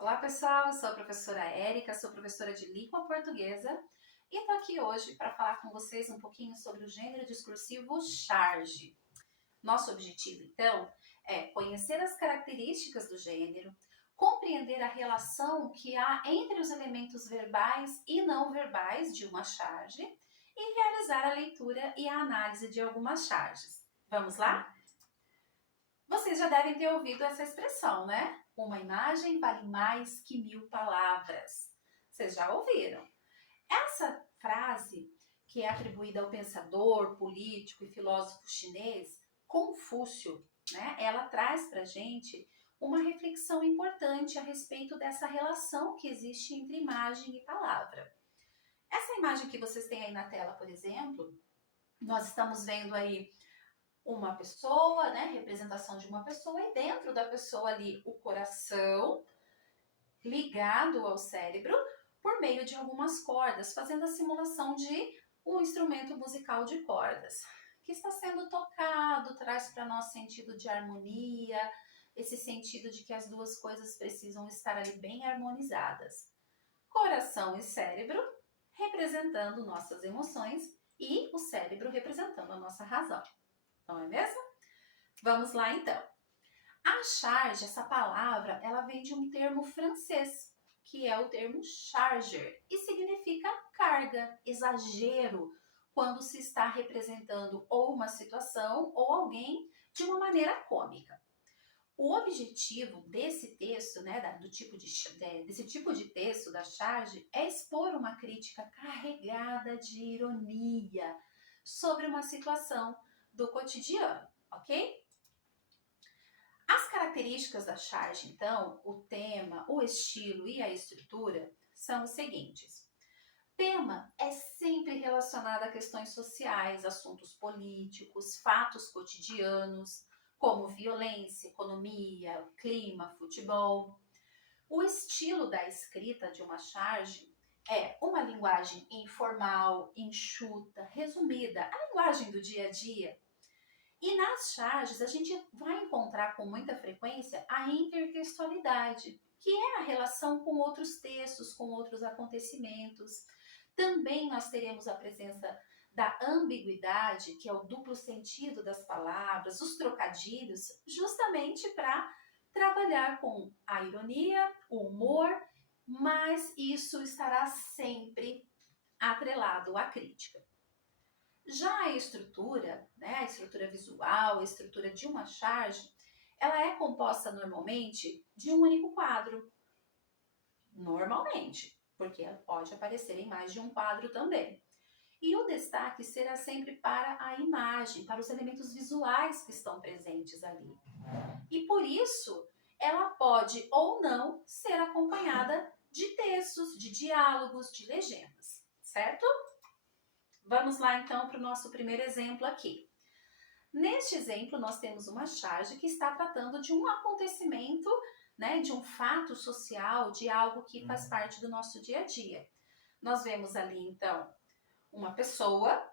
Olá pessoal, eu sou a professora Érica, sou professora de língua portuguesa e estou aqui hoje para falar com vocês um pouquinho sobre o gênero discursivo charge. Nosso objetivo, então, é conhecer as características do gênero, compreender a relação que há entre os elementos verbais e não verbais de uma charge e realizar a leitura e a análise de algumas charges. Vamos lá? Vocês já devem ter ouvido essa expressão, né? Uma imagem vale mais que 1000 palavras. Vocês já ouviram? Essa frase, que é atribuída ao pensador, político e filósofo chinês Confúcio, né? Ela traz para a gente uma reflexão importante a respeito dessa relação que existe entre imagem e palavra. Essa imagem que vocês têm aí na tela, por exemplo, nós estamos vendo aí uma pessoa, né, representação de uma pessoa, e dentro da pessoa ali o coração ligado ao cérebro por meio de algumas cordas, fazendo a simulação de um instrumento musical de cordas que está sendo tocado, traz para nós sentido de harmonia, esse sentido de que as duas coisas precisam estar ali bem harmonizadas. Coração e cérebro representando nossas emoções e o cérebro representando a nossa razão. Não é mesmo? Vamos lá então. A charge, essa palavra, ela vem de um termo francês, que é o termo charger, e significa carga, exagero, quando se está representando ou uma situação ou alguém de uma maneira cômica. O objetivo desse texto, né, desse tipo de texto da charge, é expor uma crítica carregada de ironia sobre uma situação do cotidiano, ok? As características da charge, então, o tema, o estilo e a estrutura são os seguintes. Tema é sempre relacionado a questões sociais, assuntos políticos, fatos cotidianos, como violência, economia, clima, futebol. O estilo da escrita de uma charge é uma linguagem informal, enxuta, resumida, a linguagem do dia a dia. E nas charges a gente vai encontrar com muita frequência a intertextualidade, que é a relação com outros textos, com outros acontecimentos. Também nós teremos a presença da ambiguidade, que é o duplo sentido das palavras, os trocadilhos, justamente para trabalhar com a ironia, o humor, mas isso estará sempre atrelado à crítica. Já a estrutura, né, a estrutura visual, a estrutura de uma charge, ela é composta normalmente de um único quadro. Normalmente, porque ela pode aparecer em mais de um quadro também. E o destaque será sempre para a imagem, para os elementos visuais que estão presentes ali. E por isso, ela pode ou não ser acompanhada de textos, de diálogos, de legendas, certo? Vamos lá então para o nosso primeiro exemplo aqui. Neste exemplo, nós temos uma charge que está tratando de um acontecimento, né, de um fato social, de algo que faz parte do nosso dia a dia. Nós vemos ali então uma pessoa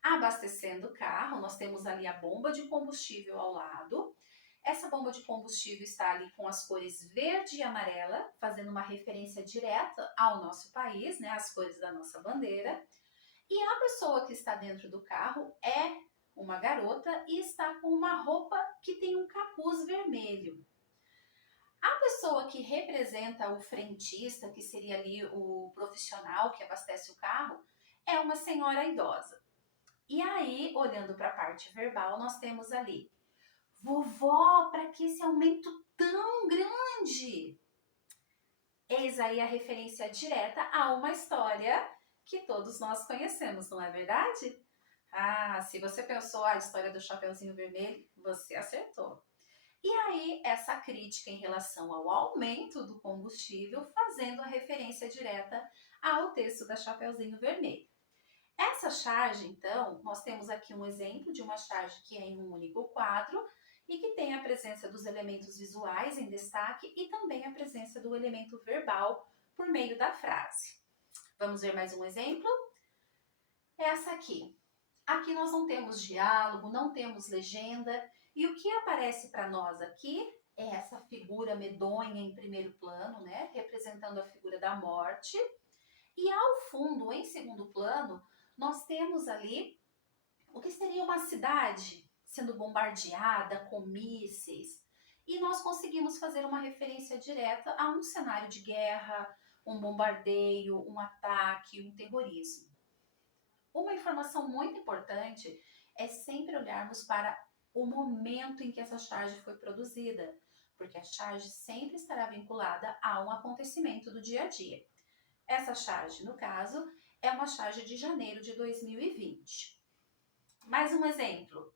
abastecendo o carro, nós temos ali a bomba de combustível ao lado. Essa bomba de combustível está ali com as cores verde e amarela, fazendo uma referência direta ao nosso país, né, as cores da nossa bandeira. E a pessoa que está dentro do carro é uma garota e está com uma roupa que tem um capuz vermelho. A pessoa que representa o frentista, que seria ali o profissional que abastece o carro, é uma senhora idosa. E aí, olhando para a parte verbal, nós temos ali: vovó, para que esse aumento tão grande? Eis aí a referência direta a uma história que todos nós conhecemos, não é verdade? Ah, se você pensou a história do Chapeuzinho Vermelho, você acertou. E aí, essa crítica em relação ao aumento do combustível, fazendo a referência direta ao texto da Chapeuzinho Vermelho. Essa charge, então, nós temos aqui um exemplo de uma charge que é em um único quadro e que tem a presença dos elementos visuais em destaque e também a presença do elemento verbal por meio da frase. Vamos ver mais um exemplo? Essa aqui. Aqui nós não temos diálogo, não temos legenda, e o que aparece para nós aqui é essa figura medonha em primeiro plano, né, representando a figura da morte. E ao fundo, em segundo plano, nós temos ali o que seria uma cidade sendo bombardeada com mísseis. E nós conseguimos fazer uma referência direta a um cenário de guerra, um bombardeio, um ataque, um terrorismo. Uma informação muito importante é sempre olharmos para o momento em que essa charge foi produzida, porque a charge sempre estará vinculada a um acontecimento do dia a dia. Essa charge, no caso, é uma charge de janeiro de 2020. Mais um exemplo.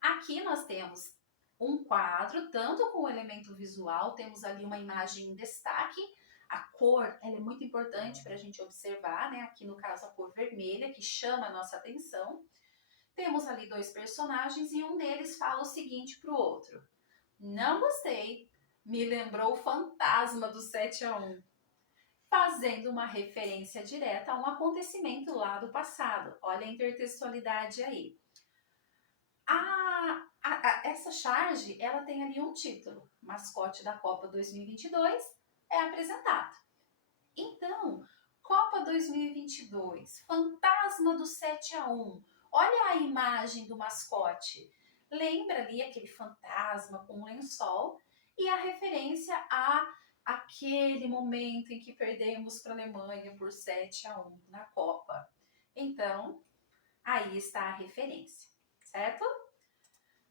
Aqui nós temos um quadro, tanto com o elemento visual, temos ali uma imagem em destaque. A cor ela é muito importante para a gente observar, né? Aqui no caso a cor vermelha, que chama a nossa atenção. Temos ali dois personagens e um deles fala o seguinte para o outro: não gostei, me lembrou o fantasma do 7-1. Fazendo uma referência direta a um acontecimento lá do passado. Olha a intertextualidade aí. Essa charge, ela tem ali um título, mascote da Copa 2022 é apresentado. Então, Copa 2022, fantasma do 7-1, olha a imagem do mascote, lembra ali aquele fantasma com um lençol e a referência a aquele momento em que perdemos para a Alemanha por 7-1 na Copa. Então, aí está a referência, certo?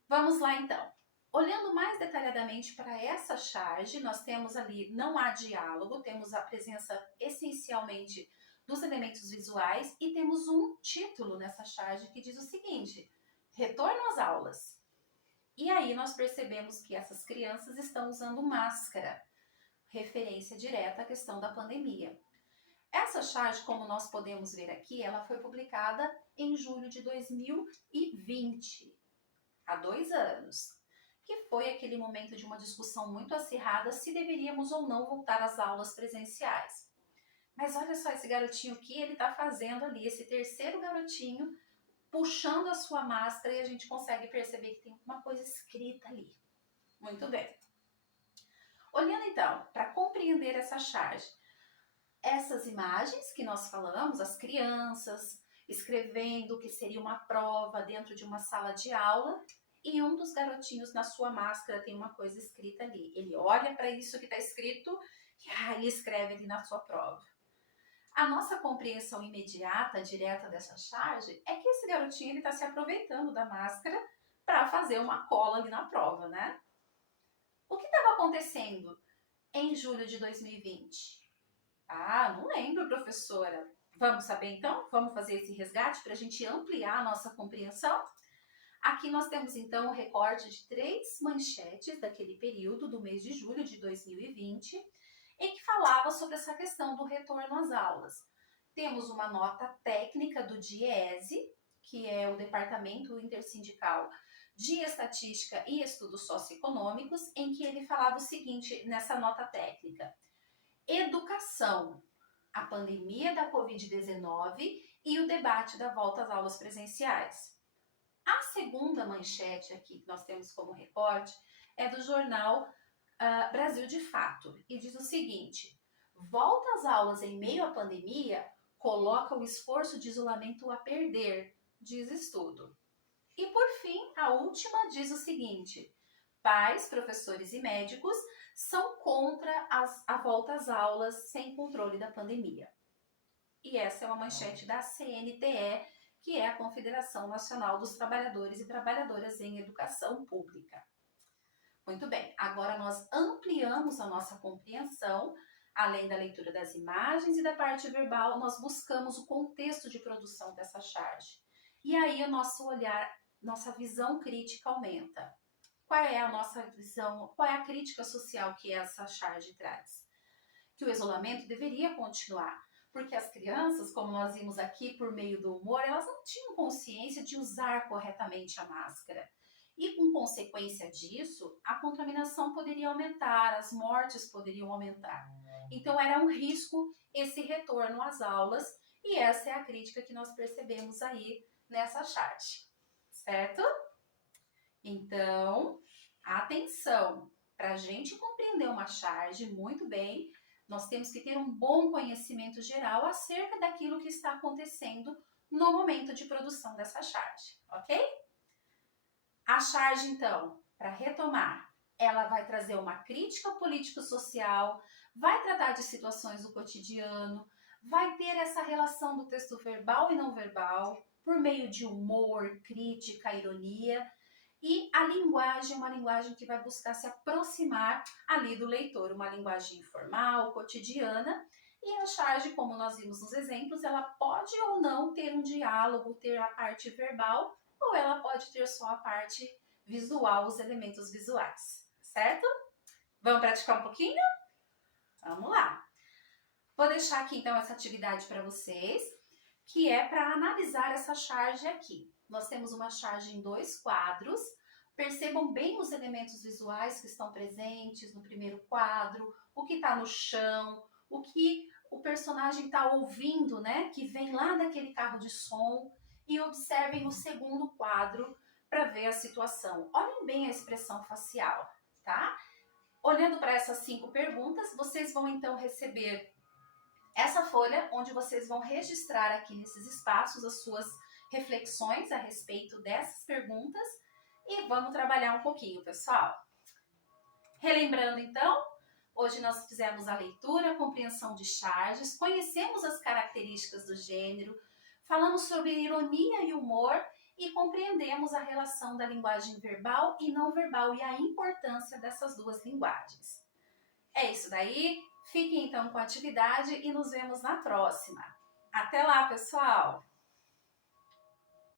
Vamos lá então. Olhando mais detalhadamente para essa charge, nós temos ali, não há diálogo, temos a presença essencialmente dos elementos visuais e temos um título nessa charge que diz o seguinte: retorno às aulas. E aí nós percebemos que essas crianças estão usando máscara, referência direta à questão da pandemia. Essa charge, como nós podemos ver aqui, ela foi publicada em julho de 2020, há 2 anos, que foi aquele momento de uma discussão muito acirrada se deveríamos ou não voltar às aulas presenciais. Mas olha só esse garotinho que ele está fazendo ali, esse terceiro garotinho puxando a sua máscara e a gente consegue perceber que tem uma coisa escrita ali. Muito bem. Olhando então, para compreender essa charge, essas imagens que nós falamos, as crianças escrevendo o que seria uma prova dentro de uma sala de aula, e um dos garotinhos na sua máscara tem uma coisa escrita ali. Ele olha para isso que está escrito e escreve ali na sua prova. A nossa compreensão imediata, direta dessa charge é que esse garotinho está se aproveitando da máscara para fazer uma cola ali na prova, né? O que estava acontecendo em julho de 2020? Ah, não lembro, professora. Vamos saber então? Vamos fazer esse resgate para a gente ampliar a nossa compreensão? Aqui nós temos então o recorte de 3 manchetes daquele período, do mês de julho de 2020, em que falava sobre essa questão do retorno às aulas. Temos uma nota técnica do DIEESE, que é o Departamento Intersindical de Estatística e Estudos Socioeconômicos, em que ele falava o seguinte nessa nota técnica: educação, a pandemia da Covid-19 e o debate da volta às aulas presenciais. A segunda manchete aqui que nós temos como recorte é do jornal Brasil de Fato e diz o seguinte: volta às aulas em meio à pandemia coloca o esforço de isolamento a perder, diz estudo. E por fim, a última diz o seguinte: pais, professores e médicos são contra a volta às aulas sem controle da pandemia. E essa é uma manchete da CNTE, que é a Confederação Nacional dos Trabalhadores e Trabalhadoras em Educação Pública. Muito bem, agora nós ampliamos a nossa compreensão, além da leitura das imagens e da parte verbal, nós buscamos o contexto de produção dessa charge. E aí o nosso olhar, nossa visão crítica aumenta. Qual é a nossa visão, qual é a crítica social que essa charge traz? Que o isolamento deveria continuar, porque as crianças, como nós vimos aqui por meio do humor, elas não tinham consciência de usar corretamente a máscara. E com consequência disso, a contaminação poderia aumentar, as mortes poderiam aumentar. Então era um risco esse retorno às aulas e essa é a crítica que nós percebemos aí nessa charge, certo? Então, atenção, para a gente compreender uma charge muito bem, nós temos que ter um bom conhecimento geral acerca daquilo que está acontecendo no momento de produção dessa charge, ok? A charge, então, para retomar, ela vai trazer uma crítica político-social, vai tratar de situações do cotidiano, vai ter essa relação do texto verbal e não verbal, por meio de humor, crítica, ironia, e a linguagem é uma linguagem que vai buscar se aproximar ali do leitor, uma linguagem informal, cotidiana, e a charge, como nós vimos nos exemplos, ela pode ou não ter um diálogo, ter a parte verbal, ou ela pode ter só a parte visual, os elementos visuais, certo? Vamos praticar um pouquinho? Vamos lá! Vou deixar aqui então essa atividade para vocês, que é para analisar essa charge aqui. Nós temos uma charge em 2 quadros. Percebam bem os elementos visuais que estão presentes no primeiro quadro, o que está no chão, o que o personagem está ouvindo, né? Que vem lá daquele carro de som. E observem o segundo quadro para ver a situação. Olhem bem a expressão facial, tá? Olhando para essas 5 perguntas, vocês vão então receber essa folha onde vocês vão registrar aqui nesses espaços as suas reflexões a respeito dessas perguntas e vamos trabalhar um pouquinho, pessoal. Relembrando então, hoje nós fizemos a leitura, a compreensão de charges, conhecemos as características do gênero, falamos sobre ironia e humor e compreendemos a relação da linguagem verbal e não verbal e a importância dessas duas linguagens. É isso daí. Fiquem então com a atividade e nos vemos na próxima. Até lá, pessoal!